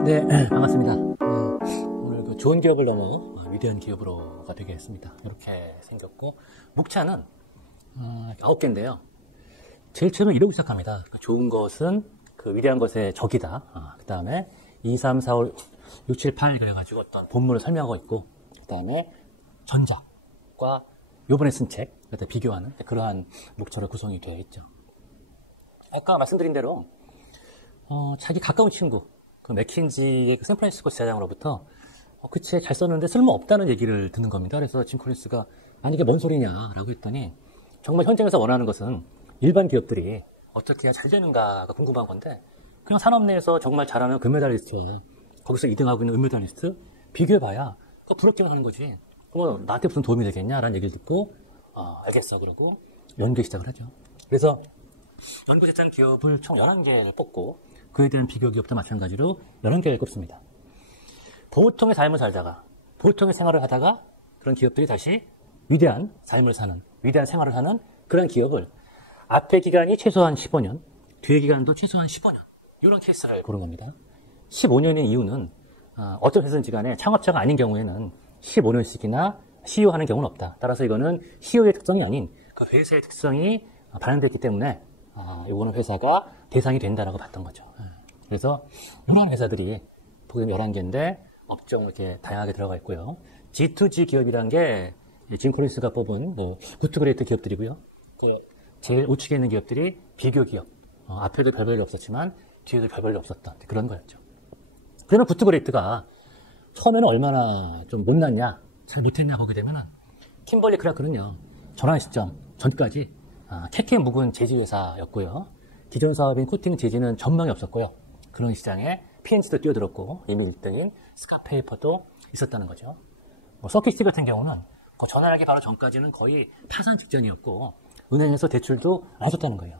네, 반갑습니다. 오늘 그 좋은 기업을 넘어 위대한 기업으로가 되겠습니다. 이렇게 생겼고, 목차는 9개인데요. 제일 처음에 이러고 시작합니다. 그 좋은 것은 그 위대한 것의 적이다. 그 다음에 2, 3, 4, 5, 6, 7, 8 그래가지고 어떤 본문을 설명하고 있고, 그 다음에 전작과 요번에 쓴 책, 그때 비교하는 그러한 목차로 구성이 되어 있죠. 아까 말씀드린 대로 자기 가까운 친구, 그 맥킨지의 그 샌프란시스코 지사장으로부터 그 책 잘 썼는데 쓸모없다는 얘기를 듣는 겁니다. 그래서 짐 콜린스가 아니 이게 뭔 소리냐라고 했더니 정말 현장에서 원하는 것은 일반 기업들이 어떻게 해야 잘 되는가가 궁금한 건데 그냥 산업 내에서 정말 잘하는 금메달리스트, 거기서 2등하고 있는 은메달리스트 비교해봐야 그거 부럽기만 하는 거지. 그럼 나한테 무슨 도움이 되겠냐라는 얘기를 듣고 알겠어 그러고 연구에 시작을 하죠. 그래서 연구제작 기업을 총 11개를 뽑고 그에 대한 비교 기업도 마찬가지로 11개를 꼽습니다. 보통의 삶을 살다가 보통의 생활을 하다가 그런 기업들이 다시 위대한 삶을 사는 위대한 생활을 하는 그런 기업을 앞에 기간이 최소한 15년, 뒤에 기간도 최소한 15년 이런 케이스를 고른 겁니다. 15년의 이유는 어떤 회사든지 간에 창업자가 아닌 경우에는 15년씩이나 CEO하는 경우는 없다. 따라서 이거는 CEO의 특성이 아닌 그 회사의 특성이 반영됐기 때문에 이거는 회사가 대상이 된다라고 봤던 거죠. 그래서 이런 회사들이 보기엔 11개인데 업종을 이렇게 다양하게 들어가 있고요. G2G 기업이란 게 짐 콜린스가 뽑은 굿투그레이트 기업들이고요. 그 제일 우측에 있는 기업들이 비교 기업. 앞에도 별볼일 없었지만 뒤에도 별볼일 없었던 그런 거였죠. 그러면 굿투그레이트가 처음에는 얼마나 좀 못났냐, 잘 못했냐 보게 되면은 킴벌리 크라크는요. 전환 시점 전까지 캐캐 묵은 제지회사였고요. 기존 사업인 코팅 제지는 전망이 없었고요. 그런 시장에 P&G도 뛰어들었고 이미 1등인 스카페이퍼도 있었다는 거죠. 서킷시 같은 경우는 그 전환하기 바로 전까지는 거의 파산 직전이었고 은행에서 대출도 안 줬다는 거예요.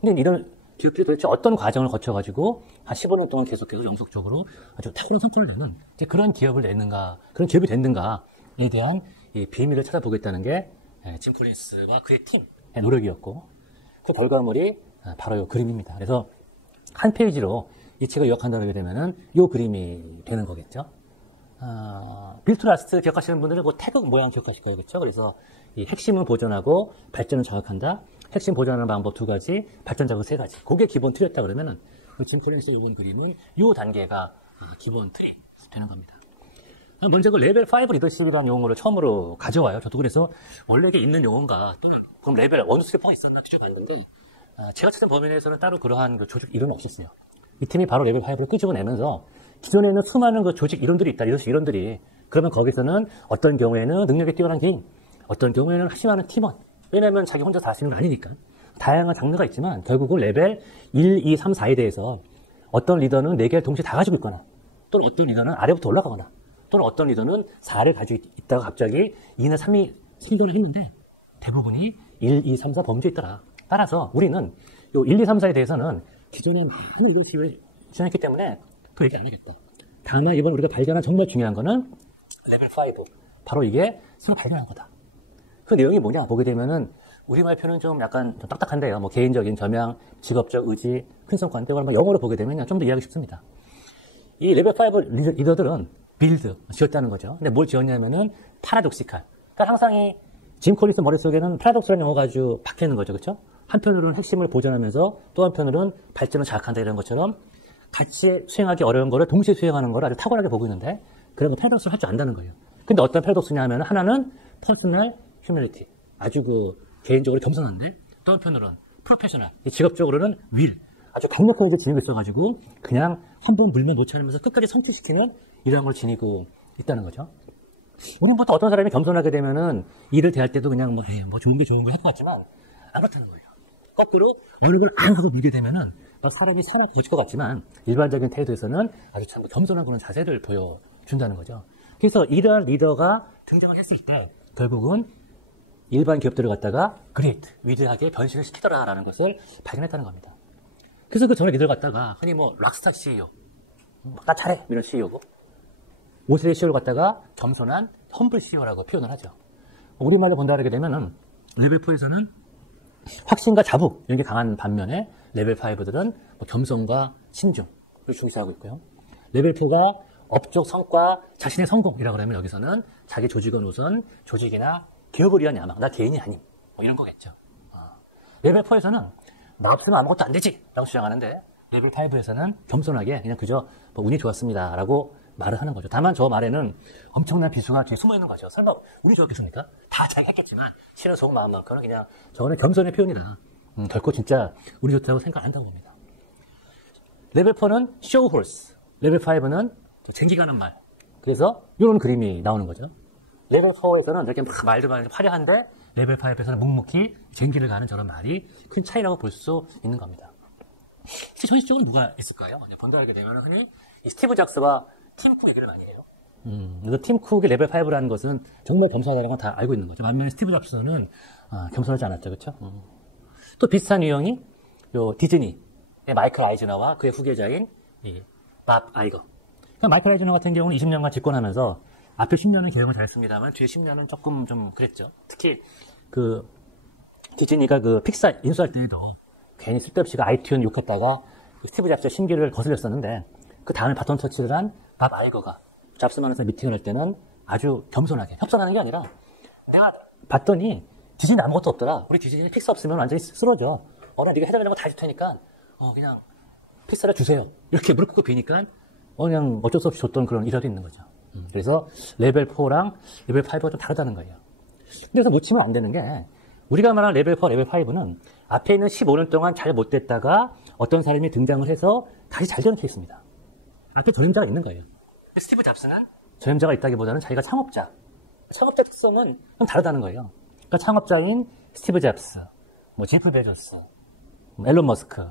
근데 이런 기업들이 도대체 어떤 과정을 거쳐가지고 한 15년 동안 계속해서 영속적으로 아주 탁월한 성과를 내는 그런 기업을 냈는가, 그런 기업이 됐는가에 대한 이 비밀을 찾아보겠다는 게 짐 콜린스와 그의 팀의 노력이었고 그 결과물이 바로 이 그림입니다. 그래서 한 페이지로 이 책을 요약한다고 되면은 이 그림이 되는 거겠죠. 빌트라스트 기억하시는 분들은 그 태극 모양 기억하실 거겠죠. 그래서 이 핵심은 보존하고 발전을 자극한다. 핵심 보존하는 방법 2가지, 발전 자극 3가지. 그게 기본 틀이었다 그러면은 짐 콜린스의 이번 그림은 이 단계가 기본 틀이 되는 겁니다. 먼저 그 레벨 5 리더십이라는 용어를 처음으로 가져와요. 저도 그래서 원래 이게 있는 용어인가 또는 그럼 레벨 1, 2, 3, 4가 있었나 뒤져봤는데 제가 찾은 범위 내에서는 따로 그러한 그 조직 이론은 없었어요. 이 팀이 바로 레벨 5를 끄집어내면서 기존에는 수많은 그 조직 이론들이 있다. 리더십 이론들이. 그러면 거기서는 어떤 경우에는 능력이 뛰어난 개인, 어떤 경우에는 훨씬 많은 팀원. 왜냐하면 자기 혼자 다 할 수 있는 건 아니니까. 다양한 장르가 있지만 결국은 레벨 1, 2, 3, 4에 대해서 어떤 리더는 4개를 동시에 다 가지고 있거나 또는 어떤 리더는 아래부터 올라가거나 또는 어떤 리더는 4를 가지고 있다가 갑자기 2나 3이 생존을 했는데 대부분이 1, 2, 3, 4 범주에 있더라. 따라서 우리는 요 1, 2, 3, 4에 대해서는 기존에 많은 리더십을 지녔기 때문에 더 얘기 안 하겠다. 다만 이번 우리가 발견한 정말 중요한 거는 레벨 5. 바로 이게 새로 발견한 거다. 그 내용이 뭐냐 보게 되면은 우리말 표현은 좀 약간 좀 딱딱한데요. 뭐 개인적인 저명, 직업적 의지, 큰 성과인데 영어로 보게 되면 좀 더 이해하기 쉽습니다. 이 레벨 5 리더들은 빌드, 지었다는 거죠. 근데 뭘 지었냐면은 파라독시칼. 그러니까 항상 이 짐 콜린스 머릿속에는 파라독스라는 용어가 아주 박혀 있는 거죠. 그렇죠? 한편으로는 핵심을 보존하면서 또 한편으로는 발전을 자극한다 이런 것처럼 같이 수행하기 어려운 거를 동시에 수행하는 걸 아주 탁월하게 보고 있는데 그런 거 패러독스를 할 줄 안다는 거예요. 근데 어떤 패러독스냐 하면 하나는 퍼스널 휴밀리티. 아주 그 개인적으로 겸손한데 또 한편으로는 프로페셔널. 직업적으로는 윌. 아주 강력한 의지를 지니고 있어가지고 그냥 한 번 물면 못 차리면서 끝까지 성취시키는 이러한 걸 지니고 있다는 거죠. 우린 보통 어떤 사람이 겸손하게 되면은 일을 대할 때도 그냥 뭐 좋은 게 할 것 같지만 안 그렇다는 거예요. 거꾸로 어느 걸 안 하고 밀게 되면은 사람이 서로 부질 것 같지만 일반적인 태도에서는 아주 참 겸손한 그런 자세를 보여준다는 거죠. 그래서 이러한 리더가 등장을 했을 때 결국은 일반 기업들을 갖다가 그레이트, 위대하게 변신을 시키더라라는 것을 발견했다는 겁니다. 그래서 그 전에 리더를 갖다가 흔히 뭐 락스타 CEO, 나 잘해 이런 CEO고 오스레이 CEO를 갖다가 겸손한 험블 CEO라고 표현을 하죠. 우리말로 본다고 되면은 레벨 4에서는 확신과 자부 이런 게 강한 반면에 레벨 5들은 뭐 겸손과 신중을 중시하고 있고요. 레벨 4가 업적 성과, 자신의 성공이라고 그러면 여기서는 자기 조직은 우선 조직이나 기업을 위한 야망, 나 개인이 아님. 뭐 이런 거겠죠. 레벨 4에서는 나 없으면 아무것도 안 되지! 라고 주장하는데, 레벨 5에서는 겸손하게 그냥 그저 뭐 운이 좋았습니다. 라고 말을 하는 거죠. 다만 저 말에는 엄청난 비수가 뒤에 숨어 있는 거죠. 설마 운이 좋았겠습니까? 다 잘했겠지만, 실은 좋은 마음만큼은 그냥 저는 겸손의 표현이다. 결코 진짜 운이 좋다고 생각 안 한다고 봅니다. 레벨 4는 쇼 홀스, 레벨 5는 쟁기 가는 말. 그래서 이런 그림이 나오는 거죠. 레벨 4에서는 이렇게 막 말도 많이 화려한데 레벨 5에서는 묵묵히 쟁기를 가는 저런 말이 큰 차이라고 볼 수 있는 겁니다. 실제 현실적으로 누가 있을까요? 본다 하게 되면 흔히 이 스티브 잡스와 팀 쿡 얘기를 많이 해요. 그래서 팀 쿡의 레벨 5라는 것은 정말 겸손하다는 건 다 알고 있는 거죠. 반면에 스티브 잡스는 겸손하지 않았죠. 그렇죠? 또 비슷한 유형이 요 디즈니의 마이클 아이즈너와 그의 후계자인 이 밥 아이거. 그러니까 마이클 아이즈너 같은 경우는 20년간 집권하면서 앞에 10년은 개혁을 잘했습니다만 뒤에 10년은 조금 좀 그랬죠. 특히 그 디즈니가 그 픽사 인수할 때에도 괜히 쓸데없이 아이튠 욕했다가 스티브 잡스의 심기를 거슬렸었는데 그 다음에 바톤 터치를 한 밥 아이거가 잡스 만나서 미팅을 할 때는 아주 겸손하게 협상하는 게 아니라 내가 봤더니 디즈니 아무것도 없더라. 우리 디즈니 픽사 없으면 완전히 쓰러져. 나 네가 해달라는 거 다 줄 테니까 그냥 픽사를 주세요. 이렇게 무릎 꿇고 비니까 그냥 어쩔 수 없이 줬던 그런 일화도 있는 거죠. 그래서 레벨 4랑 레벨 5가 좀 다르다는 거예요. 그래서 놓치면 안 되는 게 우리가 말하는 레벨 4, 레벨 5는 앞에 있는 15년 동안 잘 못됐다가 어떤 사람이 등장을 해서 다시 잘 되는 케이스입니다. 앞에 전임자가 있는 거예요. 스티브 잡스는 전임자가 있다기보다는 자기가 창업자 특성은 좀 다르다는 거예요. 그러니까 창업자인 스티브 잡스, 뭐 제프 베조스, 앨런 머스크,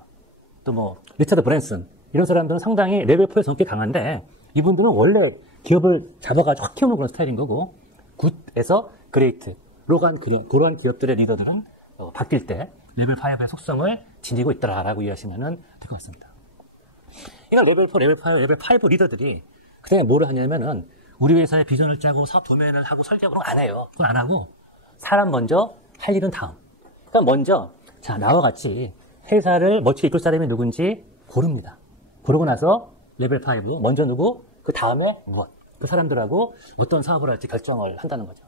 또 뭐 리처드 브랜슨 이런 사람들은 상당히 레벨 4의 성격이 강한데 이분들은 원래 기업을 잡아가지고 확 키우는 그런 스타일인 거고 굿에서 그레이트로 간 그러한 기업들의 리더들은 바뀔 때 레벨 5의 속성을 지니고 있더라라고 이해하시면 될 것 같습니다. 그러니까 레벨 4, 레벨 5, 레벨 5 리더들이 그때 뭐를 하냐면은 우리 회사의 비전을 짜고 사업 도면을 하고 설계하고 그런 거 안 해요. 그건 안 하고 사람 먼저 할 일은 다음. 그러니까 먼저 자 나와 같이 회사를 멋지게 이끌 사람이 누군지 고릅니다. 그러고 나서 레벨 5 먼저 누구 그 다음에 무엇 그 사람들하고 어떤 사업을 할지 결정을 한다는 거죠.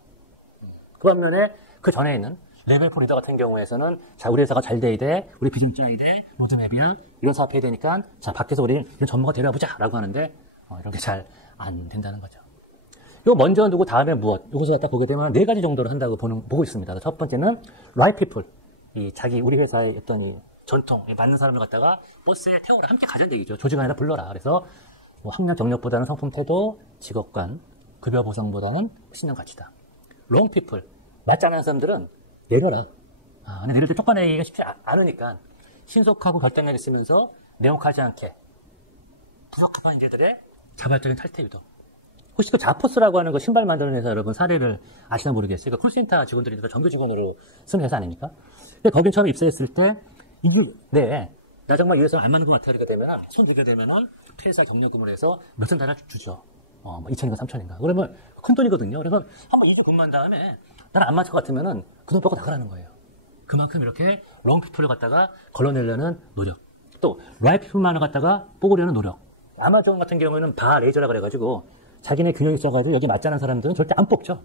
그 반면에 그 전에 있는 레벨 4 리더 같은 경우에서는 자 우리 회사가 잘 돼야 돼 우리 비전 짜야 돼 로드맵이야 이런 사업 해야 되니까 자 밖에서 우리 이런 전문가 데려와보자 라고 하는데 이런 게 잘 안 된다는 거죠. 요 먼저 누구 다음에 무엇 요것을 갖다 보게 되면 4가지 정도로 한다고 보고 있습니다. 첫 번째는 right people 이 자기 우리 회사의 어떤 이 전통 맞는 사람을 갖다가 보스에 태우라 함께 가자는 얘기죠. 조직 안에다 불러라. 그래서 뭐 학력 경력보다는 성품 태도 직업관 급여 보상보다는 신념 가치다. wrong people 맞지 않는 사람들은 내려라. 근데 내릴 때 쫓아내기가 쉽지 않으니까 신속하고 결단력 있으면서 내용하지 않게 부족한 일들의 자발적인 탈퇴 유도. 혹시 그 자포스라고 하는 거 신발 만드는 회사 여러분 사례를 아시나 모르겠어요. 그 콜센터 직원들이 정규 직원으로 쓰는 회사 아닙니까? 근데 거긴 처음에 입사했을 때 이게 나 정말 이 회사 안 맞는 것 같아 이렇게 되면은 손 주게 되면은 퇴사 경력금을 해서 몇천 달러 주죠. 뭐 2천인가 3천인가. 그러면 큰 돈이거든요. 그래서 한번 2주 근무한 다음에 나는 안 맞을 것 같으면은 그 돈 빼고 나가라는 거예요. 그만큼 이렇게 롱피플을 갖다가 걸러내려는 노력. 또 라이피플만을 갖다가 뽑으려는 노력. 아마존 같은 경우에는 바 레이저라 그래가지고 자기네 균형이 있어가지고 여기 맞지 않은 사람들은 절대 안 뽑죠.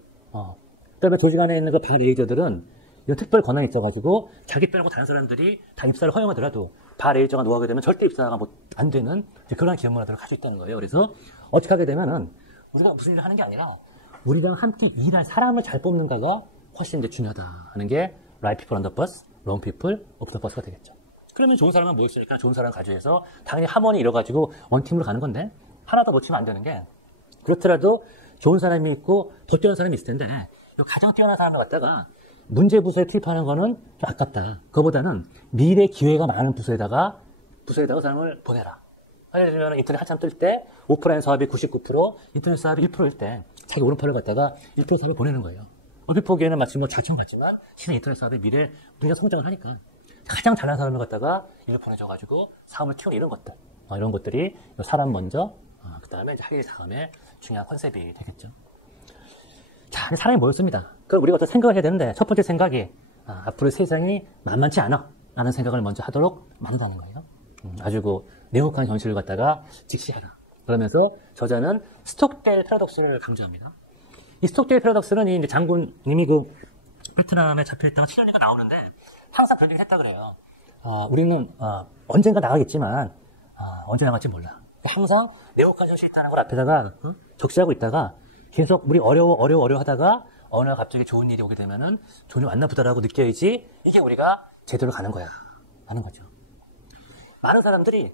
그다음에 조직 안에 있는 그 바 레이저들은 이런 특별 권한이 있어가지고 자기 빼놓고 다른 사람들이 다 입사를 허용하더라도 바 레이저가 노하게 되면 절대 입사가 안 되는 그런 기업 문화들을 가지고 있다는 거예요. 그래서 어떻게 하게 되면은 우리가 무슨 일을 하는 게 아니라 우리랑 함께 일할 사람을 잘 뽑는가가 훨씬 이제 중요하다 하는 게 right people on the bus, wrong people off the bus가 되겠죠. 그러면 좋은 사람은 뭐 있으니까 좋은 사람 가져해서 당연히 하모니 이뤄가지고 원팀으로 가는 건데 하나 더 놓치면 안 되는 게 그렇더라도 좋은 사람이 있고 더 뛰어난 사람이 있을 텐데 가장 뛰어난 사람을 갖다가 문제 부서에 투입하는 거는 좀 아깝다. 그거보다는 미래 기회가 많은 부서에다가 사람을 보내라. 예를 들면 인터넷 한참 뜰 때 오프라인 사업이 99%, 인터넷 사업이 1%일 때 자기 오른팔을 갖다가 1% 사업을 보내는 거예요. 얼핏 보기에는 마치 뭐 절충 같지만 실은 인터넷 사업의 미래 우리가 성장을 하니까 가장 잘난 사람을 갖다가 일을 보내줘가지고 사업을 키우는 이런 것들, 이런 것들이 사람 먼저, 그 다음에 이제 하기 다음에 중요한 컨셉이 되겠죠. 자, 사람이 모였습니다. 그럼 우리가 어떤 생각을 해야 되는데 첫 번째 생각이 앞으로 세상이 만만치 않아 라는 생각을 먼저 하도록 만든다는 거예요. 아주 그 냉혹한 현실을 갖다가 직시해라. 그러면서 저자는 스톡델 패러독스를 강조합니다. 이 스톡델 패러독스는 이제 장군님이 그 베트남에 잡혀있다가 7년이가 나오는데 항상 그런 얘기를 했다 그래요. 우리는 언젠가 나가겠지만 언제 나갈지 몰라. 항상 내국까지 할 수 있다는 걸 앞에다가 적시하고 있다가 계속 우리 어려워 하다가 어느 날 갑자기 좋은 일이 오게 되면은 돈이 왔나 보다라고 느껴야지 이게 우리가 제대로 가는 거야 라는 거죠. 많은 사람들이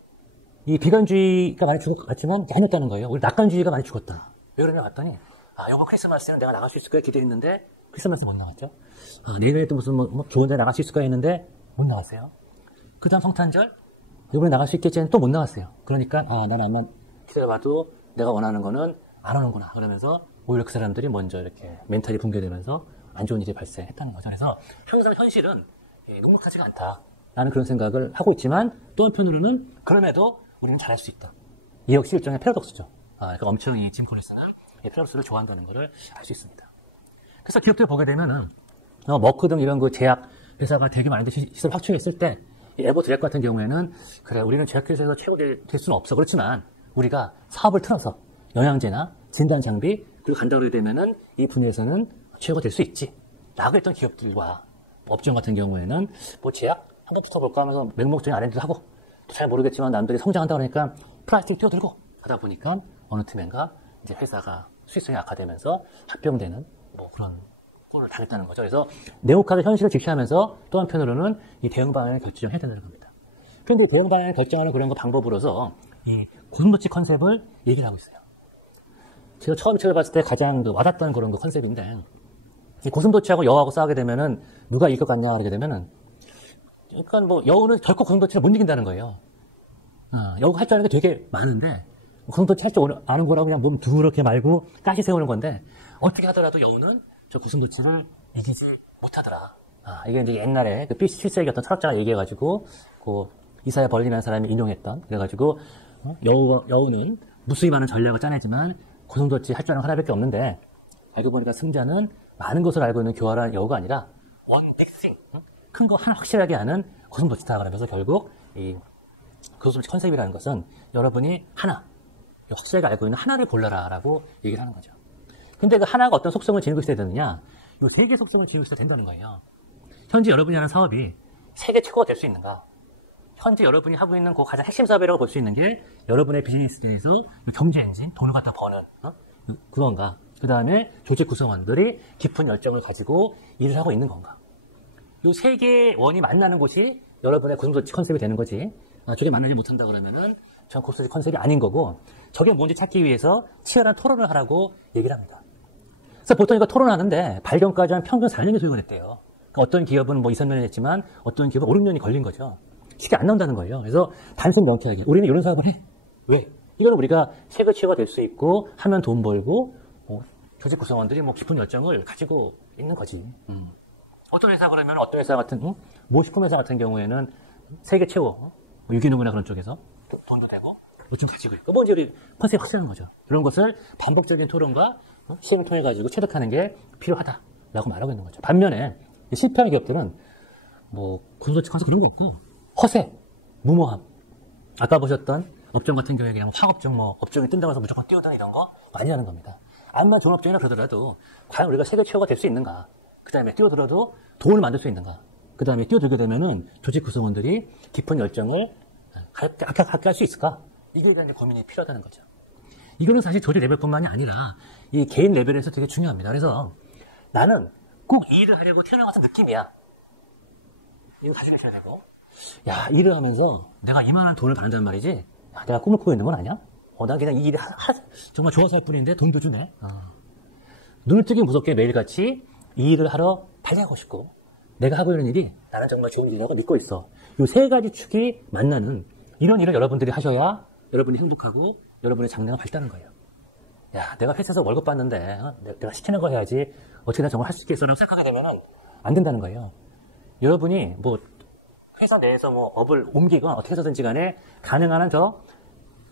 이 비관주의가 많이 죽을 것 같지만 아니었다는 거예요. 우리 낙관주의가 많이 죽었다. 왜 그러냐 봤더니 이번 크리스마스에는 내가 나갈 수 있을 거야 기대했는데 크리스마스에 못 나갔죠. 내년에 또 무슨 뭐 좋은 데 나갈 수 있을 거야 했는데 못 나갔어요. 그 다음 성탄절 이번에 나갈 수 있겠지 했는데 또 못 나갔어요. 그러니까 난 아마 기다려봐도 내가 원하는 거는 안 오는구나 그러면서 오히려 그 사람들이 먼저 이렇게 멘탈이 붕괴되면서 안 좋은 일이 발생했다는 거죠. 그래서 항상 현실은 녹록하지가 않다 라는 그런 생각을 하고 있지만 또 한편으로는 그럼에도 우리는 잘할 수 있다. 이 역시 일종의 패러독스죠. 그러니까 엄청 이 짐 콜린스는 이 패러독스를 좋아한다는 것을 알 수 있습니다. 그래서 기업들 보게 되면은 머크 등 이런 그 제약 회사가 되게 많은데 시설 확충했을 때 에버드랙 같은 경우에는 그래 우리는 제약회사에서 최고 될 수는 없어. 그렇지만 우리가 사업을 틀어서 영양제나 진단 장비 그리고 간다 그러게 되면은 이 분야에서는 최고가 될 수 있지 라고 했던 기업들과 업종 같은 경우에는 뭐 제약 한번 붙어볼까 하면서 맹목적인 R&D도 하고 또 잘 모르겠지만 남들이 성장한다 그러니까 플라스틱 뛰어들고 하다 보니까 어느 틈엔가 이제 회사가 수익성이 악화되면서 합병되는 뭐 그런 꼴을 당했다는 거죠. 그래서 냉혹하게 현실을 직시하면서 또 한편으로는 이 대응 방향을 결정해야 된다는 겁니다. 그런데 대응 방향을 결정하는 그런 거 방법으로서 이 고슴도치 컨셉을 얘기를 하고 있어요. 제가 처음 책을 봤을 때 가장 와닿던 그런 그 컨셉인데 이 고슴도치하고 여우하고 싸우게 되면은 누가 이길 것 같냐 하게 되면은 그러니까 뭐 여우는 결코 고슴도치를 못 이긴다는 거예요. 여우가 할 줄 아는 게 되게 많은데 고슴도치 할 줄 아는 거라고 그냥 몸 두렇게 말고 가시 세우는 건데 어떻게 하더라도 여우는 저 고슴도치를 이기지 못하더라. 이게 이제 옛날에 그 PC 7세기 어떤 철학자가 얘기해가지고 그 이사야 벌린이라는 사람이 인용했던 그래가지고 여우는 무수히 많은 전략을 짜내지만 고슴도치 할 줄 아는 거 하나밖에 없는데 알고 보니까 승자는 많은 것을 알고 있는 교활한 여우가 아니라 one big thing 큰 거 하나 확실하게 아는 고슴도치다 그러면서 결국 이 고슴도치 컨셉이라는 것은 여러분이 하나 확실하게 알고 있는 하나를 골라라 라고 얘기를 하는 거죠. 근데 그 하나가 어떤 속성을 지니고 있어야 되느냐 이 세 개 속성을 지니고 있어야 된다는 거예요. 현재 여러분이 하는 사업이 세계 최고가 될 수 있는가 현재 여러분이 하고 있는 그 가장 핵심 사업이라고 볼 수 있는 게 여러분의 비즈니스에서 경제 엔진, 돈을 갖다 버는 그건가 그 다음에 조직 구성원들이 깊은 열정을 가지고 일을 하고 있는 건가 이 세 개의 원이 만나는 곳이 여러분의 고슴도치 컨셉이 되는 거지 저게 만나지 못한다 그러면은 전 고슴도치 컨셉이 아닌 거고 저게 뭔지 찾기 위해서 치열한 토론을 하라고 얘기를 합니다. 그래서 보통 이거 토론하는데 발견까지 한 평균 4년이 소요가 됐대요. 그러니까 어떤 기업은 뭐 2, 3년이 했지만 어떤 기업은 5, 6년이 걸린 거죠. 쉽게 안 나온다는 거예요. 그래서 단순 명쾌하게 우리는 이런 사업을 해. 왜? 이거는 우리가 세계 최고가 될 수 있고 하면 돈 벌고 조직 구성원들이 뭐 깊은 열정을 가지고 있는 거지. 어떤 회사 그러면 어떤 회사 같은 모 식품 회사 같은 경우에는 세계 최고 유기농이나 그런 쪽에서 돈도 되고 좀 가지고 있고 뭐 이제 우리 컨셉이 확실한 거죠. 이런 것을 반복적인 토론과 시행을 통해 가지고 체득하는 게 필요하다라고 말하고 있는 거죠. 반면에 실패한 기업들은 뭐 고슴도치 가서 그런 거 없고 허세, 무모함. 아까 보셨던 업종 같은 경우에 그냥 화업종 뭐 업종이 뜬다고 해서 무조건 뛰어다니는 이런 거 많이 하는 겁니다. 암만 좋은 업종이나 그러더라도 과연 우리가 세계 최고가 될 수 있는가? 그 다음에 뛰어들어도 돈을 만들 수 있는가? 그 다음에 뛰어들게 되면은 조직 구성원들이 깊은 열정을 갖게 할 수 있을까? 이게 이제 고민이 필요하다는 거죠. 이거는 사실 조직 레벨뿐만이 아니라 이 개인 레벨에서 되게 중요합니다. 그래서 나는 꼭 이 일을 하려고 태어난 것 같은 느낌이야. 이거 가지고 계셔야 되고. 야, 일을 하면서 내가 이만한 돈을 받는단 말이지. 야, 내가 꿈을 꾸고 있는 건 아니야? 난 그냥 이 일이 정말 좋아서 할 뿐인데 돈도 주네. 눈을 뜨기 무섭게 매일같이 이 일을 하러 달려가고 싶고 내가 하고 있는 일이 나는 정말 좋은 일이라고 믿고 있어. 이 세 가지 축이 만나는 이런 일을 여러분들이 하셔야 여러분이 행복하고 여러분의 장래가 밝다는 거예요. 야, 내가 회사에서 월급 받는데 내가 시키는 거 해야지 어떻게 내가 정말 할 수 있겠어 라고 생각하게 되면 안 된다는 거예요. 여러분이 뭐 회사 내에서 뭐 업을 옮기건 어떻게 해서든지 간에 가능한 한 저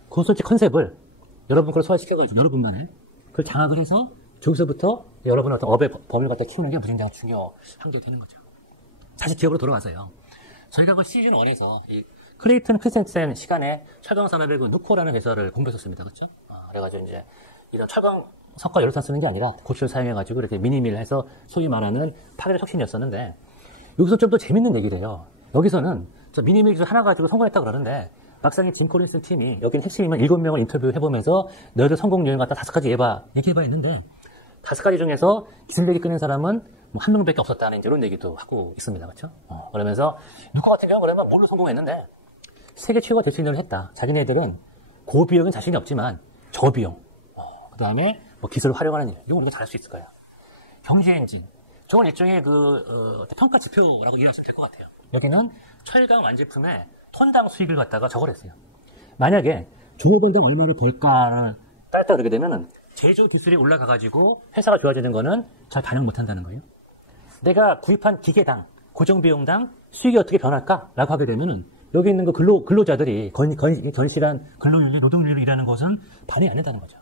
고슴도치 컨셉을 여러분 걸 소화시켜가지고 여러분만의 그걸 장악을 해서 저기서부터 여러분의 어떤 업의 범위를 갖다 키우는 게 무진장 중요한 게 되는 거죠. 다시 기업으로 돌아와서요. 저희가 그 시즌 1에서 이 클레이튼 크리스텐센 시간에 철강 산업의 그 누코라는 회사를 공부했었습니다. 그렇죠? 그래가지고 이제 이런 철강 석가 열탄 쓰는 게 아니라 고치를 사용해가지고 이렇게 미니밀 해서 소위 말하는 파괴적 혁신이었었는데, 여기서 좀 더 재밌는 얘기를 해요. 여기서는 미니밀 기술 하나 가지고 성공했다 그러는데, 막상 짐 콜린스 팀이 여기는 핵심이면 7명을 인터뷰해보면서 너희들 성공 요인 갖다 5가지 얘기해봐 했는데, 5가지 중에서 기술 얘기 끊는 사람은 뭐 1명밖에 없었다는 이런 얘기도 하고 있습니다. 그렇죠? 그러면서 누코 같은 경우는 그러면 뭘로 성공했는데, 세계 최고가 될 수 있는 걸 했다. 자기네들은 고비용은 자신이 없지만 저비용, 그 다음에 뭐 기술을 활용하는 일, 이거 우리가 잘할 수 있을 거야. 경제 엔진, 저건 일종의 평가 지표라고 이해하시면 될 것 같아요. 여기는 철강 완제품의 톤당 수익을 갖다가 저걸 했어요. 만약에 종업원당 얼마를 벌까를 따졌다 그러게 되면은 제조 기술이 올라가가지고 회사가 좋아지는 거는 잘 반영 못 한다는 거예요. 내가 구입한 기계당, 고정비용당 수익이 어떻게 변할까라고 하게 되면은 여기 있는 그 근로자들이 건실한 근로윤리, 노동윤리로 일하는 것은 반영이 안 된다는 거죠.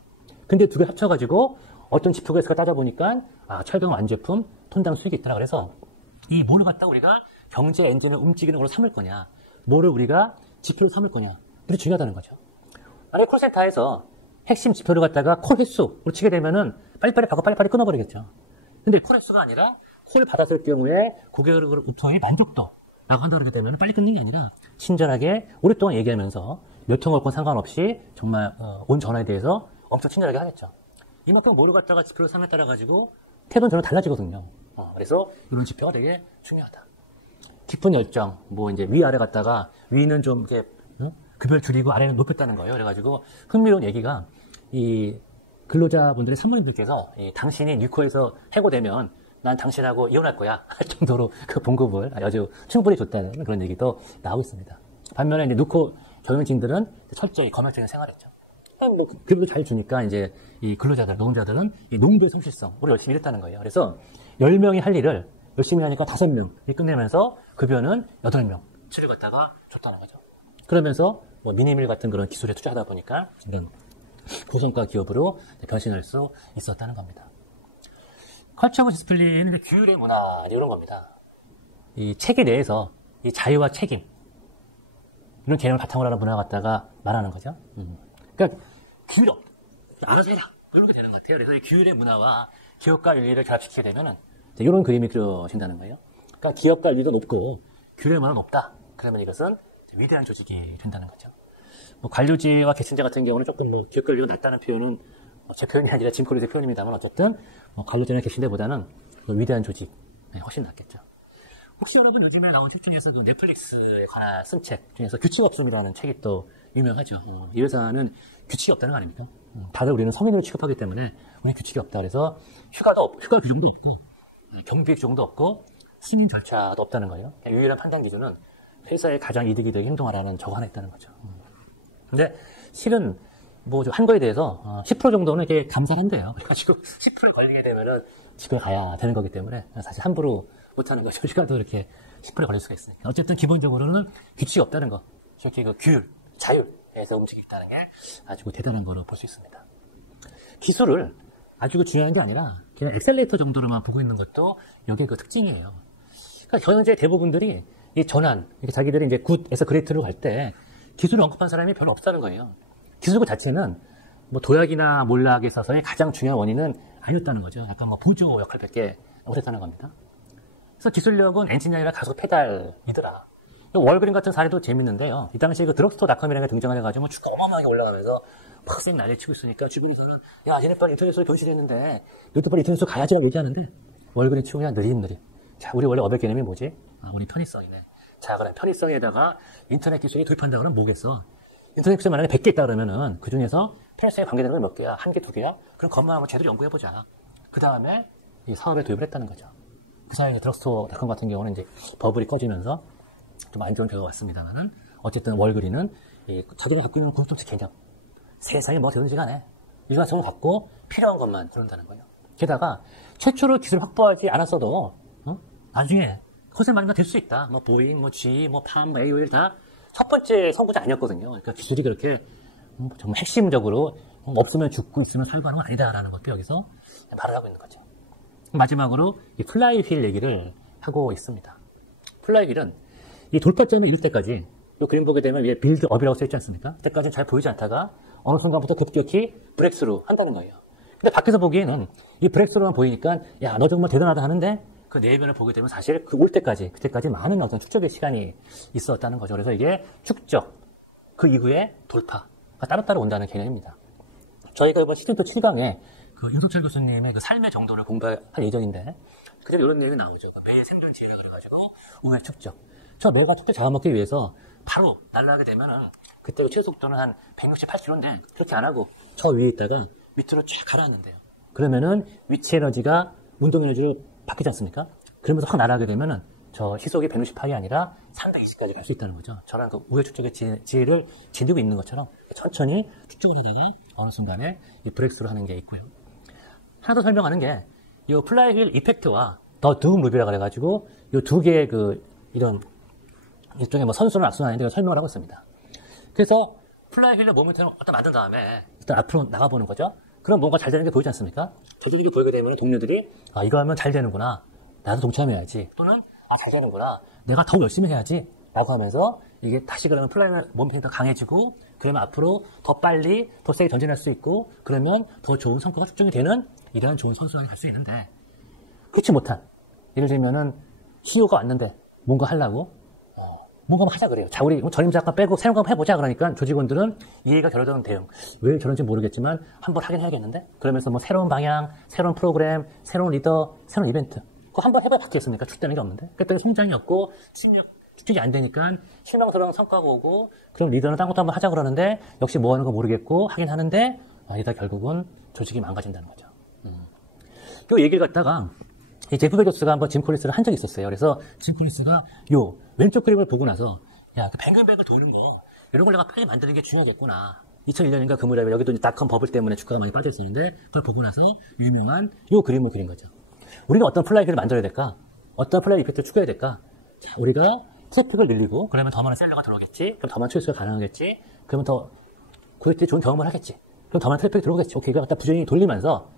근데 두 개 합쳐가지고 어떤 지표가 있을까 따져보니까 철강 완제품 톤당 수익이 있더라. 그래서 이 뭐를 갖다 우리가 경제 엔진을 움직이는 걸로 삼을 거냐, 뭐를 우리가 지표로 삼을 거냐, 그게 중요하다는 거죠. 만약에 콜센터에서 핵심 지표를 갖다가 콜 횟수로 치게 되면은 빨리빨리 받고 빨리빨리 끊어버리겠죠. 근데 콜 횟수가 아니라 콜 받았을 경우에 고객으로부터의 만족도라고 한다 그러게 되면 빨리 끊는 게 아니라 친절하게 오랫동안 얘기하면서 몇 통 올건 상관없이 정말 온 전화에 대해서 엄청 친절하게 하겠죠. 이만큼 뭐를 갖다가 지표를 삼에 따라 가지고 태도는 전혀 달라지거든요. 그래서 이런 지표가 되게 중요하다. 깊은 열정, 뭐 이제 위아래 갖다가 위는 좀 이렇게 급여를 줄이고 아래는 높였다는 거예요. 그래가지고 흥미로운 얘기가 이 근로자분들의 산모님들께서 당신이 뉴코에서 해고되면 난 당신하고 이혼할 거야 할 정도로 그 봉급을 아주 충분히 줬다는 그런 얘기도 나오고 있습니다. 반면에 이제 뉴코 경영진들은 철저히 검열적인 생활했죠. 뭐 급여도 잘 주니까 이제 이 근로자들, 노동자들은 이 농부의 성실성으로 열심히 일했다는 거예요. 그래서 10명이 할 일을 열심히 하니까 5명이 끝내면서 급여는 8명치를 갖다가 줬다는 거죠. 그러면서 뭐 미니밀 같은 그런 기술에 투자하다 보니까 이런 고성과 기업으로 변신할 수 있었다는 겁니다. 컬처 오브 디스플린은 규율의 문화 이런 겁니다. 이 체계 내에서 이 자유와 책임 이런 개념을 바탕으로 하는 문화 갖다가 말하는 거죠. 그러니까 규율 알아서 해라 이렇게 되는 것 같아요. 그래서 이 규율의 문화와 기업가 윤리를 결합시키게 되면은 이런 그림이 그려진다는 거예요. 그러니까 기업가 윤리도 높고 규율의 문화가 높다. 그러면 이것은 위대한 조직이 된다는 거죠. 뭐 관료제와 계층제 같은 경우는 조금 뭐 기업가 윤리가 낮다는 표현은 제 표현이 아니라 짐 콜린스의 표현입니다만 어쨌든 관료제나 계층제보다는 위대한 조직 훨씬 낫겠죠. 혹시 여러분 요즘에 나온 책 중에서 그 넷플릭스에 관한 쓴 책 중에서 규칙 없음이라는 책이 또 유명하죠. 이 회사는 규칙이 없다는 거 아닙니까? 다들 우리는 성인으로 취급하기 때문에 우리 규칙이 없다. 그래서 휴가 규정도 없고 경비 규정도 없고 승인 절차도 없다는 거예요. 유일한 판단 기준은 회사에 가장 이득이 되게 행동하라는 저거 하나 있다는 거죠. 근데 실은 뭐 한 거에 대해서 10% 정도는 이렇게 감사한대요. 그래가지고 10% 걸리게 되면은 집에 가야 되는 거기 때문에 사실 함부로 못하는 거죠. 휴가도 이렇게 10% 걸릴 수가 있으니까. 어쨌든 기본적으로는 규칙이 없다는 거. 이렇게 그 규율, 자율에서 움직이 있다는 게 아주 대단한 거로 볼 수 있습니다. 기술을 아주 중요한 게 아니라 그냥 엑셀레이터 정도로만 보고 있는 것도 여기에 그 특징이에요. 그러니까 현재 대부분들이 이 전환, 이렇게 자기들이 이제 굿에서 그레이트로 갈 때 기술을 언급한 사람이 별로 없다는 거예요. 기술 그 자체는 뭐 도약이나 몰락에 있어서의 가장 중요한 원인은 아니었다는 거죠. 약간 뭐 보조 역할밖에 못했다는 겁니다. 그래서 기술력은 엔진이 아니라 가속 페달이더라. 월그린 같은 사례도 재밌는데요. 이 당시에 그 드럭스토어닷컴이라는 게 등장을 해가지고 주가 어마어마하게 올라가면서 팍 난리치고 있으니까 주변에서는 야, 얘네 빨리 인터넷으로 변신했는데 너도 빨리 인터넷으로 가야지라고 얘기하는데 월그린 치고 그냥 느릿느릿. 자, 우리 원래 어백 개념이 뭐지? 우리 편의성이네. 자, 그럼 편의성에다가 인터넷 기술이 도입한다 그러면 뭐겠어? 인터넷 기술 만약에 100개 있다 그러면은 그 중에서 편의성에 관계되는 건 몇 개야? 1개, 2개야? 그럼 그것만 한번 제대로 연구해보자. 그 다음에 이 사업에 도입을 했다는 거죠. 그 사이에 드럭스토어닷컴 같은 경우는 이제 버블이 꺼지면서 좀 안 좋은 결과가 왔습니다만은 어쨌든 월그린은 자기가 갖고 있는 공통체 개념, 세상에 뭐가 되는지 간에 일관성을 갖고 필요한 것만 고른다는 거예요. 게다가 최초로 기술을 확보하지 않았어도 나중에 컷을 만들면 될 수 있다. 뭐 보잉, 뭐 GE, 뭐 팜, 뭐 AOL 다 첫 번째 선구자 아니었거든요. 그러니까 기술이 그렇게 정말 핵심적으로 없으면 죽고 있으면 살고 하는 건 아니다라는 것도 여기서 말을 하고 있는 거죠. 마지막으로 이 플라이휠 얘기를 하고 있습니다. 플라이휠은 이 돌파점에 이를 때까지 이 그림 보게 되면 위에 빌드업이라고 써있지 않습니까? 그때까지는 잘 보이지 않다가 어느 순간부터 급격히 브렉스루 한다는 거예요. 근데 밖에서 보기에는 이 브렉스루만 보이니까 야, 너 정말 대단하다 하는데 그 내면을 보게 되면 사실 그 올 때까지, 그때까지 많은 어떤 축적의 시간이 있었다는 거죠. 그래서 이게 축적, 그 이후에 돌파가 따로따로 온다는 개념입니다. 저희가 이번 시즌 2 7강에 그 윤석철 교수님의 그 삶의 정도를 공부할 예정인데, 그대로 이런 내용이 나오죠. 매의 생존 지혜라 그래가지고, 우회 축적. 저 매가 축적 잡아먹기 위해서 바로 날아가게 되면은, 그때 그 최소 속도는 한 160, 80km인데, 그렇게 안 하고, 저 위에 있다가 밑으로 쫙 가라앉는데요. 그러면은 위치 에너지가 운동 에너지로 바뀌지 않습니까? 그러면서 확 날아가게 되면은, 저 시속이 160파이 아니라 320까지 갈 수 있다는 거죠. 저랑 그 우회 축적의 지혜를 지니고 있는 것처럼 천천히 축적을 하다가 어느 순간에 이 브렉스로 하는 게 있고요. 하나 더 설명하는 게 이 플라이휠 이펙트와 더 둠 루비라 그래가지고 이 두 개의 그 이런 일종의 뭐 선수를 악순환인데 설명을 하고 있습니다. 그래서 플라이휠의 모멘텀을 갖다 만든 다음에 일단 앞으로 나가보는 거죠. 그럼 뭔가 잘 되는 게 보이지 않습니까? 잘 되는 게 보이게 되면 동료들이 아 이거 하면 잘 되는구나. 나도 동참해야지. 또는 아 잘 되는구나. 내가 더 열심히 해야지. 라고 하면서 이게 다시 그러면 플라이휠 모멘텀이 더 강해지고 그러면 앞으로 더 빨리 더 세게 전진할 수 있고 그러면 더 좋은 성과가 측정이 되는 이런 좋은 선순환이 갈 수 있는데 그렇지 못한 예를 들면은 CEO가 왔는데 뭔가 하려고 뭔가 하자 그래요. 자 우리 전임 작가 빼고 새로운 거 해보자 그러니까 조직원들은 이해가 결여되는 대응. 왜 저런지 모르겠지만 한번 하긴 해야겠는데 그러면서 뭐 새로운 방향, 새로운 프로그램, 새로운 리더, 새로운 이벤트 그거 한번 해봐야 바뀌겠습니까? 출되는 게 없는데 그랬더니 성장이 없고 축적이 안 되니까 실망스러운 성과가 오고 그럼 리더는 딴 것도 한번 하자 그러는데 역시 뭐 하는 거 모르겠고 하긴 하는데 아니다 결국은 조직이 망가진다는 거죠. 그 얘기를 갖다가 제프 베조스가 한번 짐 콜린스를 한 적이 있었어요. 그래서 짐 콜린스가 요 왼쪽 그림을 보고 나서 야, 그 뱅글뱅글 도는 거 이런 걸 내가 빨리 만드는 게 중요하겠구나. 2001년인가 그 무렵에 여기도 닷컴 버블 때문에 주가가 많이 빠졌었는데 그걸 보고 나서 유명한 요 그림을 그린 거죠. 우리가 어떤 플라이를 만들어야 될까? 어떤 플라이 이펙트를 추가해야 될까? 자, 우리가 트래픽을 늘리고 그러면 더 많은 셀러가 들어오겠지. 그럼 더 많은 출수가 가능하겠지. 그러면 더 고객들이 좋은 경험을 하겠지. 그럼 더 많은 트래픽이 들어오겠지. 오케이, 이걸 갖다 부지런히 돌리면서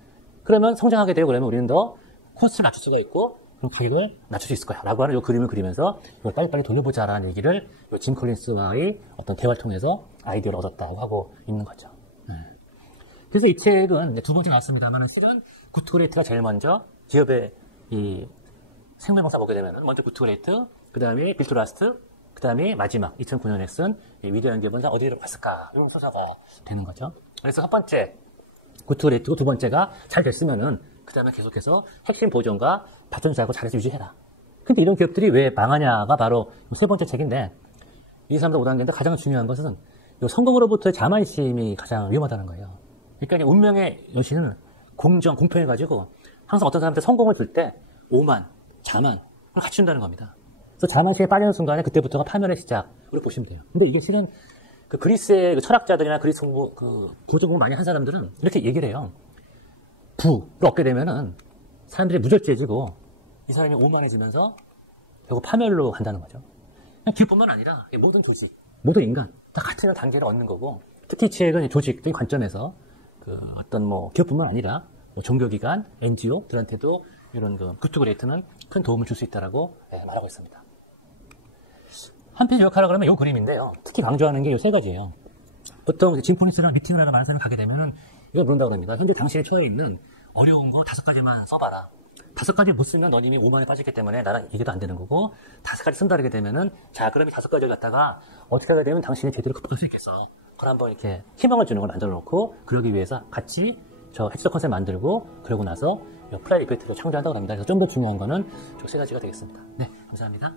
그러면 성장하게 되고 그러면 우리는 더 코스트를 낮출 수가 있고 그럼 가격을 낮출 수 있을 거야 라고 하는 이 그림을 그리면서 이걸 빨리빨리 돌려보자라는 얘기를 짐 콜린스와의 어떤 대화를 통해서 아이디어를 얻었다고 하고 있는 거죠. 네. 그래서 이 책은 두 번째 나왔습니다만 실은 굿투그레이트가 제일 먼저 기업의 이 생명공사 보게 되면 먼저 굿투그레이트 그 다음에 빌트라스트 그 다음에 마지막 2009년에 쓴 위대한 기업은 다 어디로 갔을까 이런 서사가 되는 거죠. 그래서 첫 번째 굿투그레이트고 두 번째가 잘 됐으면은 그 다음에 계속해서 핵심 보존과 발전사하고 잘해서 유지해라. 근데 이런 기업들이 왜 망하냐가 바로 세 번째 책인데 2, 3, 4, 5단계인데 가장 중요한 것은 이 성공으로부터의 자만심이 가장 위험하다는 거예요. 그러니까 운명의 여신은 공정, 공평해가지고 항상 어떤 사람한테 성공을 줄 때 오만, 자만 그걸 같이 준다는 겁니다. 그래서 자만심에 빠지는 순간에 그때부터가 파멸의 시작으로 보시면 돼요. 근데 이게 실은 그 그리스의 그 철학자들이나 그리스 공부, 구조 공부 많이 한 사람들은 이렇게 얘기를 해요. 부를 얻게 되면은 사람들이 무절제해지고 이 사람이 오만해지면서 결국 파멸로 간다는 거죠. 기업뿐만 아니라 모든 조직, 모든 인간 다 같은 단계를 얻는 거고 특히 이 책은 조직적인 관점에서 그 어떤 뭐 기업뿐만 아니라 뭐 종교기관, NGO들한테도 이런 그 굿투그레이트는 큰 도움을 줄 수 있다라고 말하고 있습니다. 한 페이지 요약하라 그러면 이 그림인데요. 특히 강조하는 게 이 세 가지예요. 보통 짐 콜린스랑 미팅을 하러 많은 사람이 가게 되면은 이걸 물은다고 합니다. 현재 당신이 처해 있는 어려운 거 5가지만 써봐라. 5가지 못 쓰면 넌 이미 오만에 빠졌기 때문에 나랑 얘기도 안 되는 거고 5가지 쓴다 그러게 되면은 자 그럼 이 5가지를 갖다가 어떻게 하게 되면 당신이 제대로 극복할 수 있겠어. 그걸 한번 이렇게 희망을 주는 걸 만들어 놓고 그러기 위해서 같이 저 핵심 컨셉 만들고 그러고 나서 플라이 이펙트를 창조한다고 합니다. 그래서 좀 더 중요한 거는 저 3가지가 되겠습니다. 네, 감사합니다.